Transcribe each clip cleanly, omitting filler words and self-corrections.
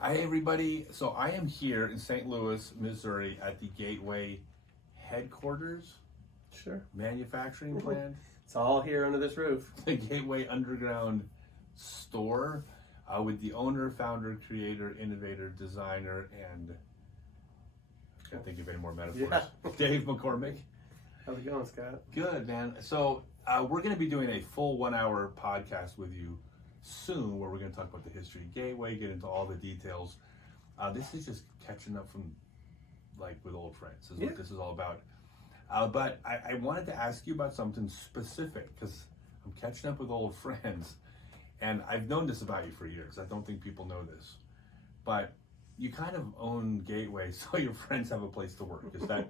Hi, everybody. So I am here in St. Louis, Missouri at the Gateway headquarters, Sure. manufacturing plant, It's all here under this roof. the Gateway Underground store with the owner, founder, creator, innovator, designer, and I can't think of any more metaphors. Yeah. Dave McCormack. How's it going, Scott? Good, man. So we're going to be doing a full 1 hour podcast with you soon where we're going to talk about the history of Gateway, get into all the details. This is just catching up from like with old friends is what this is all about. But I wanted to ask you about something specific because I'm catching up with old friends and I've known this about you for years. I don't think people know this, but you kind of own Gateway so your friends have a place to work. Is that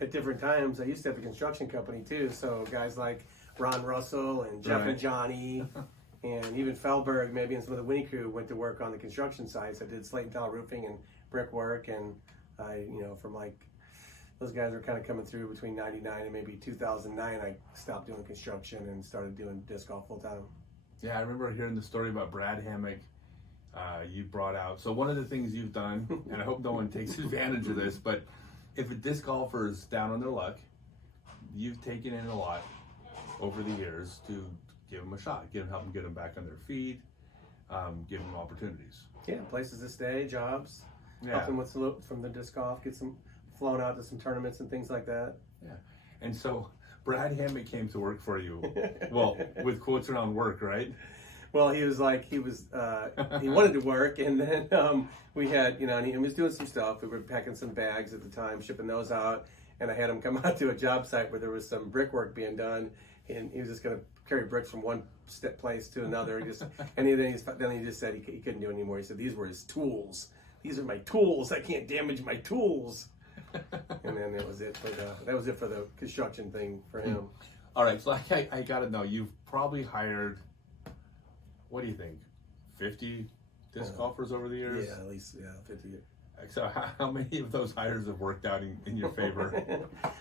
At different times, I used to have a construction company too. So guys like Ron Russell and Jeff Right. and Johnny, and even Feldberg, maybe, and some of the Winnie crew went to work on the construction sites. I did slate and tile roofing and brickwork, and I, from like those guys were kind of coming through between '99 and maybe 2009. I stopped doing construction and started doing disc golf full time. Yeah, I remember hearing the story about Brad Hammock. You brought out. So one of the things you've done, and I hope no one takes advantage of this, but if a disc golfer is down on their luck, you've taken in a lot over the years to give them a shot, help them get them back on their feet, give them opportunities. Yeah, places to stay, jobs, Yeah, help them with from the disc golf, get some flown out to some tournaments and things like that. yeah. And so Brad Hammock came to work for you. Well, with quotes around work, right? Well, he wanted to work, and then we had, and he was doing some stuff. We were packing some bags at the time, shipping those out, and I had him come out to a job site where there was some brickwork being done, and he was just going to carry bricks from one place to another. Then he just said he couldn't do it anymore. He said these were his tools. These are my tools. I can't damage my tools. And then that was it for the construction thing for him. All right, so I got to know, you've probably hired, what do you think, 50 disc golfers over the years? Yeah, at least 50 years. So how many of those hires have worked out in your favor?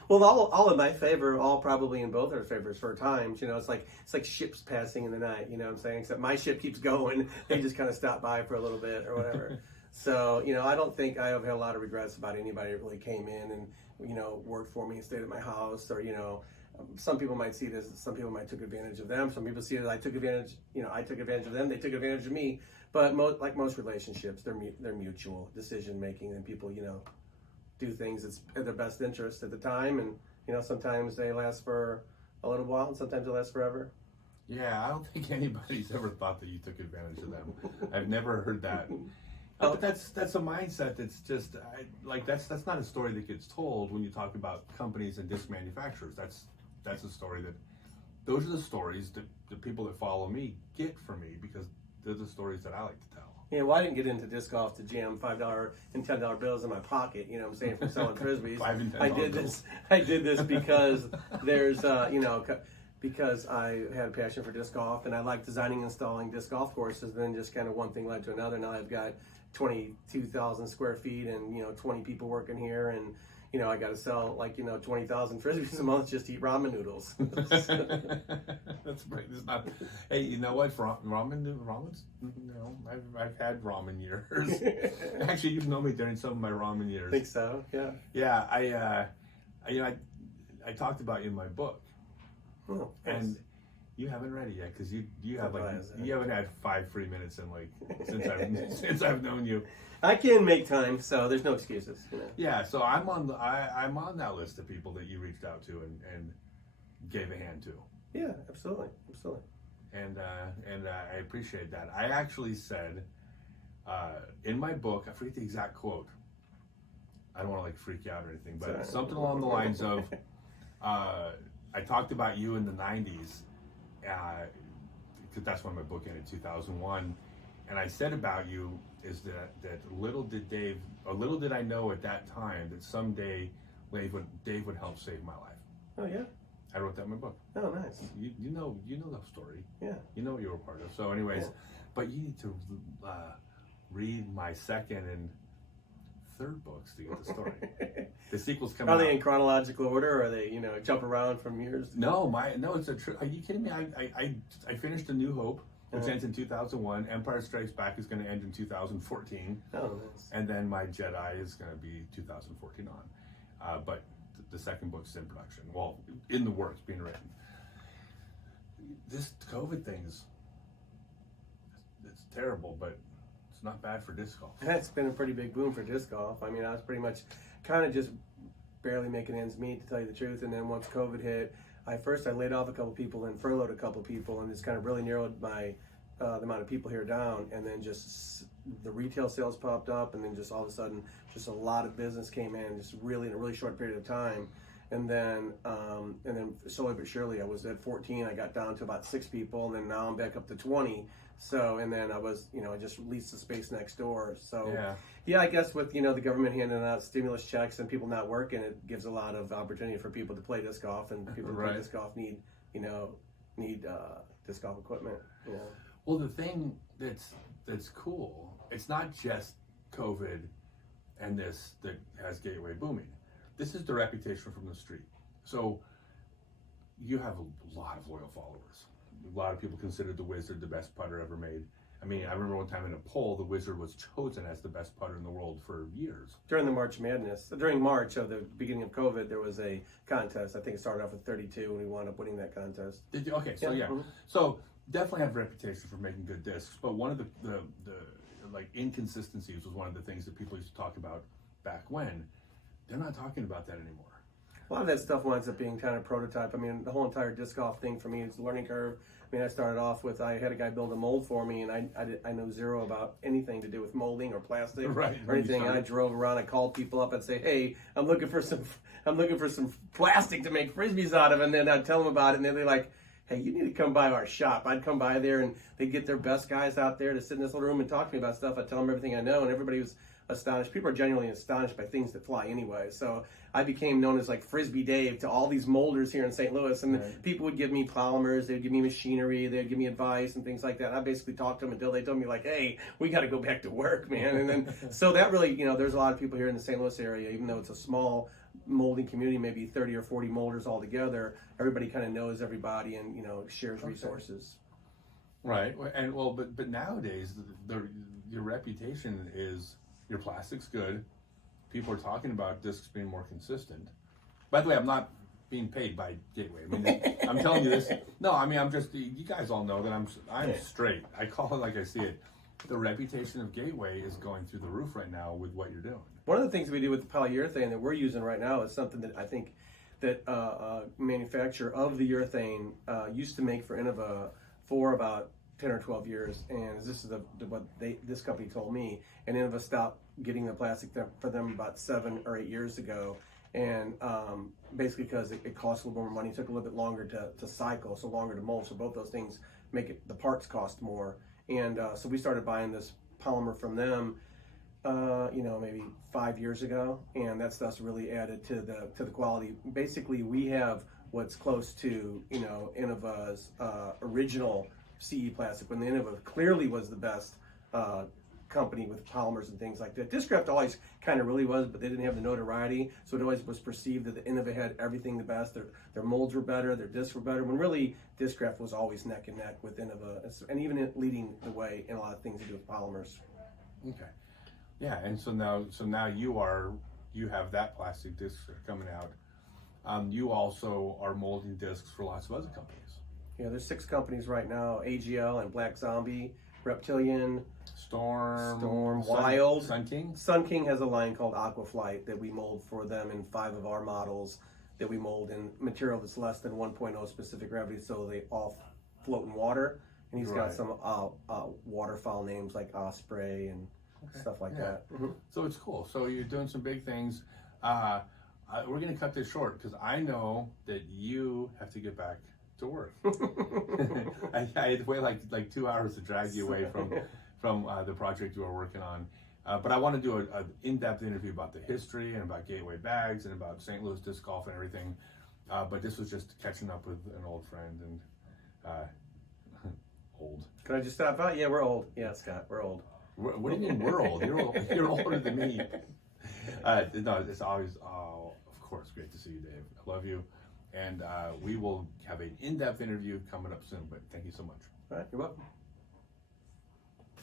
Well, all in my favor, all probably in both our favors for times. It's like ships passing in the night. You know what I'm saying? Except my ship keeps going. They just kind of stop by for a little bit or whatever. So I don't think I have had a lot of regrets about anybody that really came in and worked for me and stayed at my house, or some people might see this. Some people might took advantage of them. Some people see it as I took advantage. I took advantage of them. They took advantage of me. But like most relationships, they're mutual decision making, and people do things that's in their best interest at the time. And sometimes they last for a little while, and sometimes they last forever. Yeah, I don't think anybody's ever thought that you took advantage of them. I've never heard that. But that's a mindset that's just that's not a story that gets told when you talk about companies and disc manufacturers. That's a story those are the stories that the people that follow me get from me because they're the stories that I like to tell. Yeah, well, I didn't get into disc golf to jam $5 and $10 bills in my pocket. You know what I'm saying, from selling frisbees. $5 and $10 I did this because there's because I had a passion for disc golf, and I like designing and installing disc golf courses. Then just kind of one thing led to another. Now I've got 22,000 square feet and 20 people working here, and I got to sell 20,000 frisbees a month just to eat ramen noodles. That's right. It's not. Hey, you know what? For ramen's. I've had ramen years. Actually, you've known me during some of my ramen years. I think so. Yeah. Yeah. I talked about you in my book, and you haven't read it yet because you haven't had 5 free minutes in since I've known you. I can make time, so there's no excuses. Yeah, so I'm on that list of people that you reached out to and gave a hand to. Yeah, absolutely. And I appreciate that. I actually said in my book, I forget the exact quote. I don't want to freak you out or anything, but something along the lines of I talked about you in the 90s. Because that's when my book ended, 2001, and I said about you is that little did I know at that time that someday Dave would help save my life. Oh yeah, I wrote that in my book. Oh nice. You know that story. Yeah. You know what you were a part of. So anyways, but you need to read my second and third books to get the story. The sequels come out. Are they in chronological order, or are they jump around from years? No, it's a. Are you kidding me? I finished A New Hope. which ends in 2001. Empire Strikes Back is going to end in 2014. Oh, nice. And then my Jedi is going to be 2014 on. But the second book's in production. Well, in the works, being written. This COVID thing it's terrible, but it's not bad for disc golf. That's been a pretty big boom for disc golf. I mean, I was pretty much kind of just barely making ends meet, to tell you the truth. And then once COVID hit, I laid off a couple people and furloughed a couple people, and just kind of really narrowed my the amount of people here down. And then just the retail sales popped up, and then just all of a sudden, just a lot of business came in, just really in a really short period of time. And then slowly but surely, I was at 14. I got down to about 6 people, and then now I'm back up to 20. So, and then I just leased the space next door. So, yeah, I guess with, the government handing out stimulus checks and people not working, it gives a lot of opportunity for people to play disc golf, and people who play disc golf need disc golf equipment. Well, the thing that's cool, it's not just COVID and this that has Gateway booming. This is the reputation from the street. So you have a lot of loyal followers. A lot of people consider the Wizard the best putter ever made. I mean, I remember one time in a poll, the Wizard was chosen as the best putter in the world for years. During the March Madness, during March of the beginning of COVID, there was a contest. I think it started off with 32, and we wound up winning that contest. Did you? Okay, so yeah. Mm-hmm. So definitely have a reputation for making good discs, but one of the like inconsistencies was one of the things that people used to talk about back when. They're not talking about that anymore. A lot of that stuff winds up being kind of prototype. I mean, the whole entire disc golf thing for me is a learning curve. I mean, I started off with, I had a guy build a mold for me, and I know zero about anything to do with molding or plastic or anything. And I drove around, I called people up and say, hey, I'm looking for some plastic to make frisbees out of, and then I'd tell them about it, and then they're like, hey, you need to come by our shop. I'd come by there, and they'd get their best guys out there to sit in this little room and talk to me about stuff. I'd tell them everything I know, and everybody was astonished. People are genuinely astonished by things that fly anyway. So I became known as like Frisbee Dave to all these molders here in St. Louis, and people would give me polymers, they'd give me machinery, they'd give me advice and things like that. I basically talked to them until they told me like, hey, we got to go back to work, man. And then so that really, there's a lot of people here in the St. Louis area, even though it's a small molding community, maybe 30 or 40 molders all together. Everybody kind of knows everybody and shares resources. Right, and well, but nowadays your reputation is your plastic's good. People are talking about discs being more consistent. By the way, I'm not being paid by Gateway. I mean, I'm telling you this. No, I mean, I'm just. You guys all know that I'm straight. I call it like I see it. The reputation of Gateway is going through the roof right now with what you're doing. One of the things we do with the polyurethane that we're using right now is something that I think that manufacturer of the urethane used to make for Innova for about 10 or 12 years, and this is what this company told me, and Innova stopped getting the plastic for them about 7 or 8 years ago, and basically because it costs a little more money, it took a little bit longer to cycle, so longer to mold, so both those things make the parts cost more, and so we started buying this polymer from them maybe 5 years ago, and that stuff's really added to the quality. Basically, we have what's close to Innova's original CE plastic, when the Innova clearly was the best company with polymers and things like that. Discraft always kind of really was, but they didn't have the notoriety, so it always was perceived that the Innova had everything the best. Their molds were better, their discs were better, when really Discraft was always neck and neck with Innova, and even leading the way in a lot of things to do with polymers. Okay, yeah, and so now you have that plastic disc coming out. You also are molding discs for lots of other companies. Yeah, there's 6 companies right now: AGL and Black Zombie, Reptilian, Storm, Wild. Sun King? Sun King has a line called Aquaflight that we mold for them in 5 of our models that we mold in material that's less than 1.0 specific gravity, so they all float in water. And he's got some waterfowl names like Osprey and stuff like that. Mm-hmm. So it's cool. So you're doing some big things. We're going to cut this short because I know that you have to get back to work. I had to wait like 2 hours to drag you away from the project you are working on. But I want to do an in-depth interview about the history and about Gateway bags and about St. Louis disc golf and everything. But this was just catching up with an old friend and old. Can I just stop out? Yeah, we're old. Yeah, Scott, we're old. What do you mean we're old? You're older than me. No, it's always, of course, great to see you, Dave. I love you. And we will have an in-depth interview coming up soon, but thank you so much. All right, you're welcome.